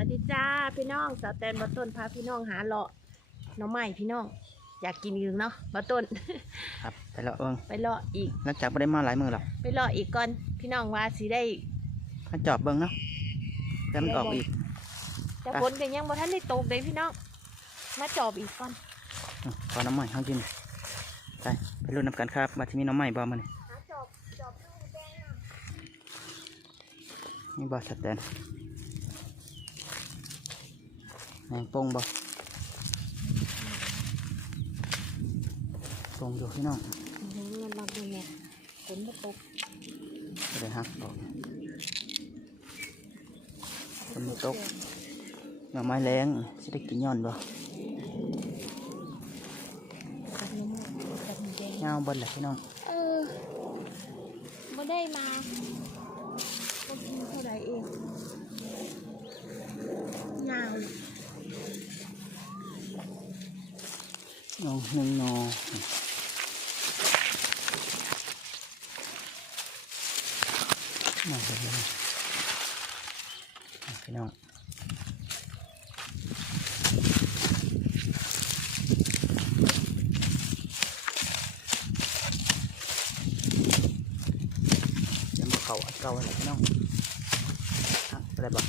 วัสดีจ้าพี่น้องสาวแตนบะต้นพาพี่น้องหาเลาะหน้องใหม่พี่น้อง อยากกินอีกเนาะบะต้น ครับไปเลาะเอิงไปเลาะอีก หลังจากไม่ได้มาหลายมือหรอกไปเลาะอีกก่อนพี่น้องว่าสิได้มาจอบเบิ้งเนาะแล้วมันออกอีก แต่ไปฝนกันยังบ่ทันได้ตกเลยพี่น้อง มาจอบอีกก่อนอืมขอน้ำใหม่ห้องกินไปไปรุ่นน้ำกันครับมาที่มีน้ำใหม่บ่มันหาจอบจอบลูกแดงน่ะนี่บ่ชัดแดน แมงป่งบ่ป่งอยู่พี่น้องเงินมาดูเนี่ยฝนบ่ตกก็เลยหักออกฝนบ่ตกหน่อไม้แรงสิได้กินย้อนบ่แบบนี้แบบนี้แดงเงาเบนแหละพี่น้อง เออบ่ได้มาก็กินเท่าไหร่เองยาวเลย นองหนึ่งนอมาเลยพี่น้องเดี๋ยวมาเขาอัดเก่าอะไรพี่น้องอะไรบ้าง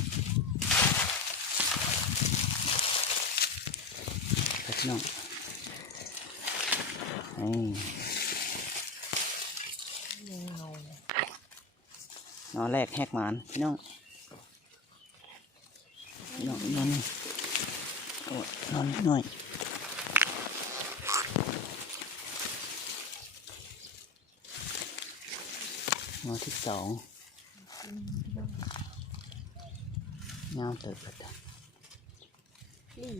พี่น้อง นี่นอนแรกแหกหมานพี่น้องพี่น้องนอนนี่โอ้ยนอนนิดหน่อยนอนที่สองงามเติบเลยนี่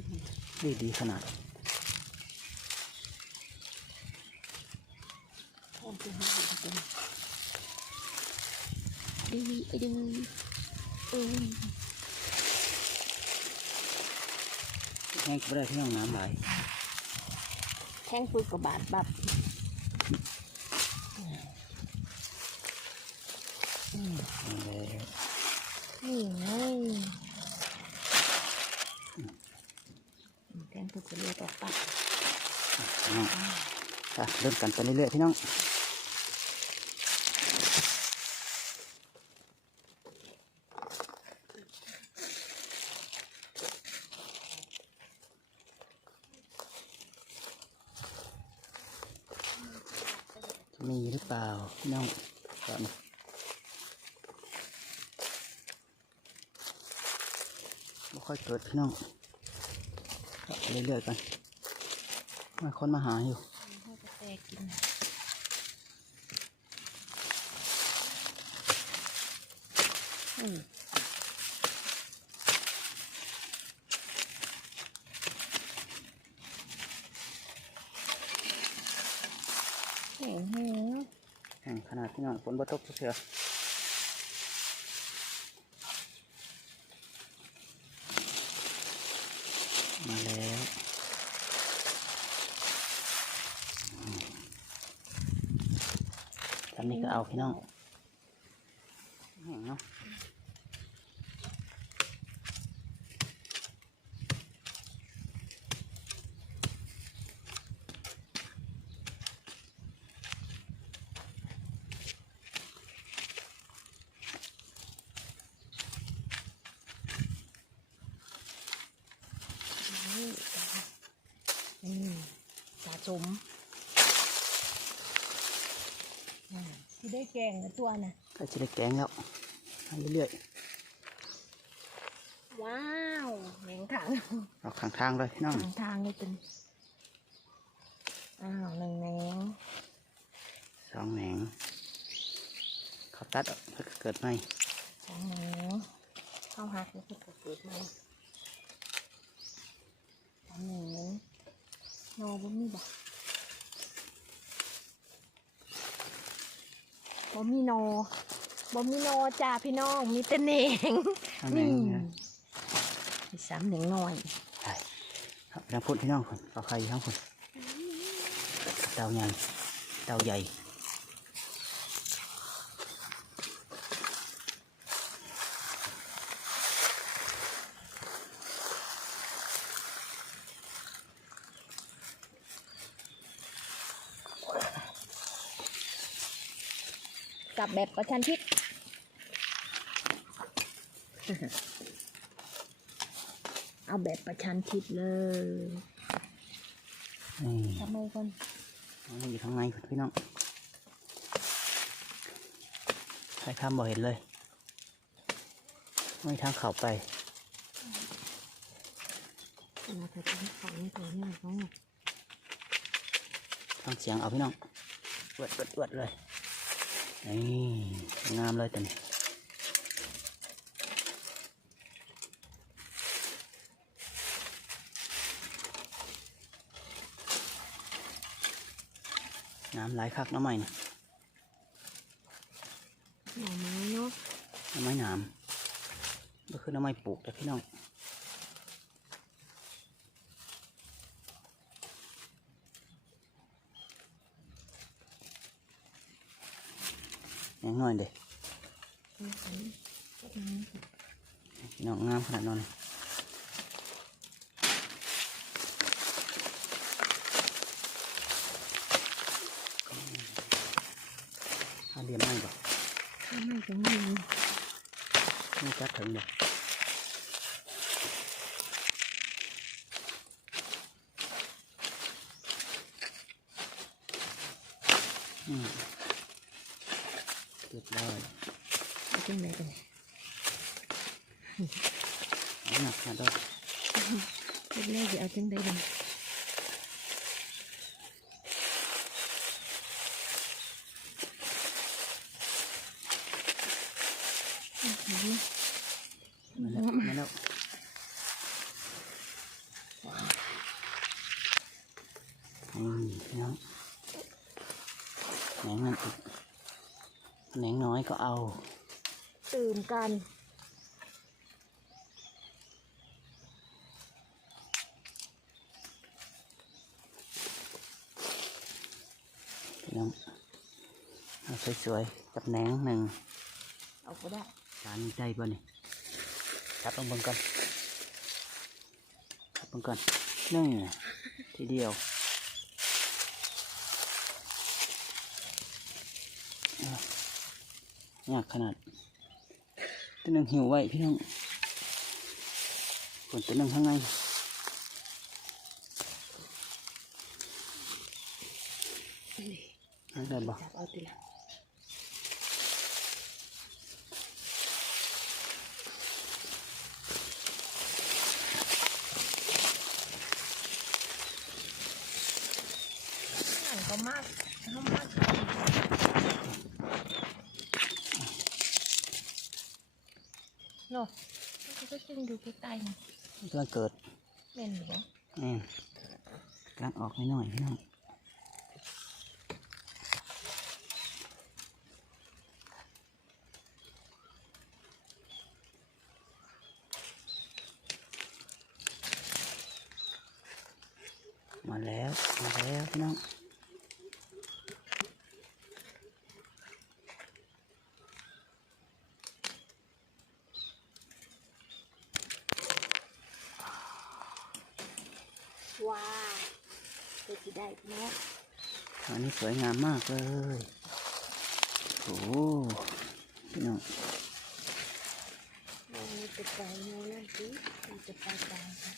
ดีดีขนาด โอ้โหดีไอ้ดึงเออแห้งก็ได้พี่น้องน้ำไหลายแท่งปืนกับบาดบับนี่เลยนี่ไงแท่งปืนกับเลือดออกปากพี่น้องอะเริ่มกันไปเรื่อยๆพี่น้อง มีหรือเปล่าพี่น้องก่อนไม่ค่อยเกิดพี่น้องก็ไปเรื่อยๆกันมาคนมาหาอยู่เขาจะแตกกินอืมแห้งแห้ง แห่งขนาดพี่น้องฝน บ่ตกเสือมาแล้วอืมทำนี้ก็เอาพี่น้องแห้งเนาะ อืมสะส มที่ได้แกงนะตัวน่ะก็จะได้แกงแล้วไปเรื่อยว้าวแหงถังๆเอาข้างทางเลยพี่น้องทางทางเลยเป็นอ้าวหนึ่งแหนงสองแหนงเขาตัดออกเพื่อเกิดไหมสองแหนงเข้าหักแล้วก็เกิดมาสามแหนงโนบ่มีบ่ บ่มีโนบ่มีโนจ้าพี่น้อง มีแต่แหนงสองแหนนี่งนะมีสามแหนงน้อยใช่ครับน้ำพุดพี่น้องคนเอาใครทั้งคนเตาใหญ่เตาใหญ่ กับแบบประชันชิดเอาแบบประชันชิดเลยนี่ทำไมก่อนมันอยู่ข้างในพี่น้องใครข้ามบ่เห็นเลย ไม่มีทางเข้าไปเราจะทำของตัวนี้เขาฟังเสียงเอาพี่น้องอวดอวดอวดเลย นี่งามเลยตัวนี้น้ำไหลคักน้ำใหม่นี่หน่อไม้เนาะน้ำไม้น้ำก็คือน้ำไม้ปลูกแต่พี่น้อง ยังน้อยเด็พี่น้องงามขนาดนั้นเลยเอาเดียมไม่บ่ทำไมจังเลยไม่จัดถึงเด็กอืม เรียบร้อยเอาจังไหนกันเอาหนักมาด้วยเล็กๆจะเอาจังไดกันอื้อหือ มาแล้วมาแล้วนี่พี่น้องแหนงมันอีกแหนงน้ อยก็เอา ตื่นกันพี่น้องเอาสวยๆกับแหนงหนึ่งเอาก็ได้จานใจบ่นี่จับลงเบิ่งก่อนจับเบิ่งก่อนนี่ทีเดียวอะ ยากขนาดตัวหนึ่งหิวไว้พี่น้องส่วนตัวหนึ่งข้างในนั่นได้บ่จับเอาทีละอ่านก็มากเขามาก นาะมันก็จึงดูใกล้ๆนะเรื่องเกิดแม่นหรือเปล่าอืมกำลังออกนิดหน่อยพี่น้องมาแล้ว มาแล้วพี่น้อง ว้าวเพื่อจะ ได้นะอันนี้สวยงามมากเลยโอ้โหพี่น้องมันมีแต่ไก่นนั่นสิมีแต่ปลาไก่ค่ะ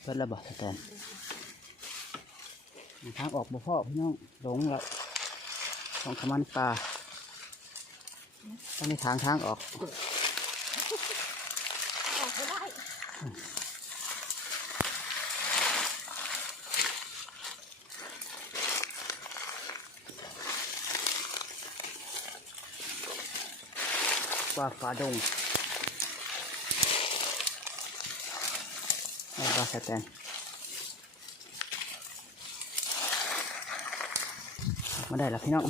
เพิ่นระบอกสแตนทางออกบ่พ่อพี่น้องหลงแล้วของขมันปลาต้องมีทางทางออก ออกก็ได้ ว่าฟ้าดงเอาปลาสแตนมาได้แล้วพี่น้อง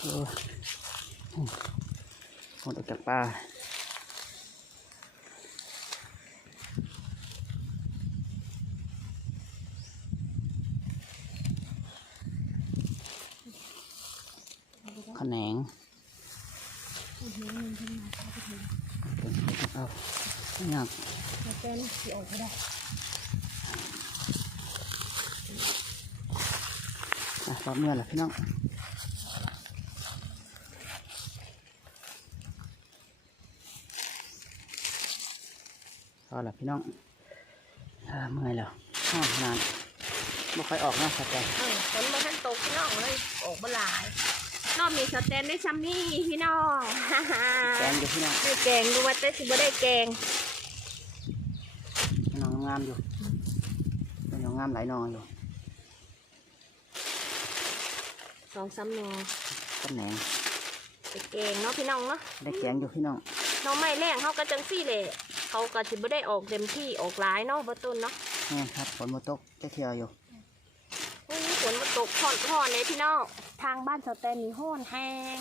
เออหมดออกจากปลาแหนง เข้าเอาไม่ยากแต่แกนสีออกก็ได้อะตอบเมื่อแหละพี่น้องพอและพี่น้องเมื่อยแล้วห้องนานไม่ค่อยออกนอกสแตนฝนมาท่านตกพี่น้องเลยออกมาหลาย รอบนี้สแตนได้ซ้ำนี่พี่น้องฮ่าฮ่าแกงอยู่พี่น้องได้แกงดูว่าแต่สิบ่ได้แกงพี่น้องงามอยู่พี่น้องงามหลายหนออยู่สองสามหนอต้นแหนงได้แกงเนาะพี่น้องเนาะได้แกงอยู่พี่น้องน้องไม่แรงเขาก็จังซี่เลยเขาก็สิบ่ได้ออกเต็มที่ออกหลายเนาะบ่ต้นเนาะนี่ครับฝนมาตกจะเที่ยวอยู่อุ้ยฝ นมาตกห่อนห่อนเลยพี่น้องทางบ้านสแตนนี่ห่อนแห้ง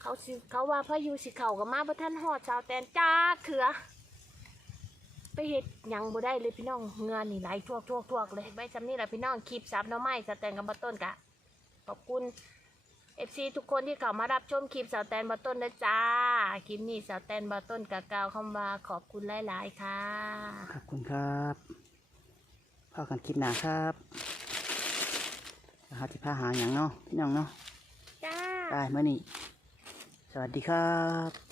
เขาสิเขาว่าพายุสิเข้ากับมาบ่ทันฮอดชาวแตนจ้าเถือไปเฮ็ดหยังบ่ได้เลยพี่น้องเงานนี่ไหลทั่วทั่วทั่วเลยใบจำนี่แหละพี่น้องคลิปซับหน้องไม้สแตนกับบ่ต้นกะขอบคุณ FC ทุกคนที่เข้ามารับชมคลิปสาวแตนบ่ต้นนะจ้าคลิปนี้สาวแตนบ่ต้นกะกล่าวคำว่าขอบคุณหลาย ๆ ค่ะ ขอบคุณครับพากันคลิปหนาครับ นะครับที่พาหาอย่างเนาะพี่น้องเนาะจ้า ได้เมื่อนี้สวัสดีครับ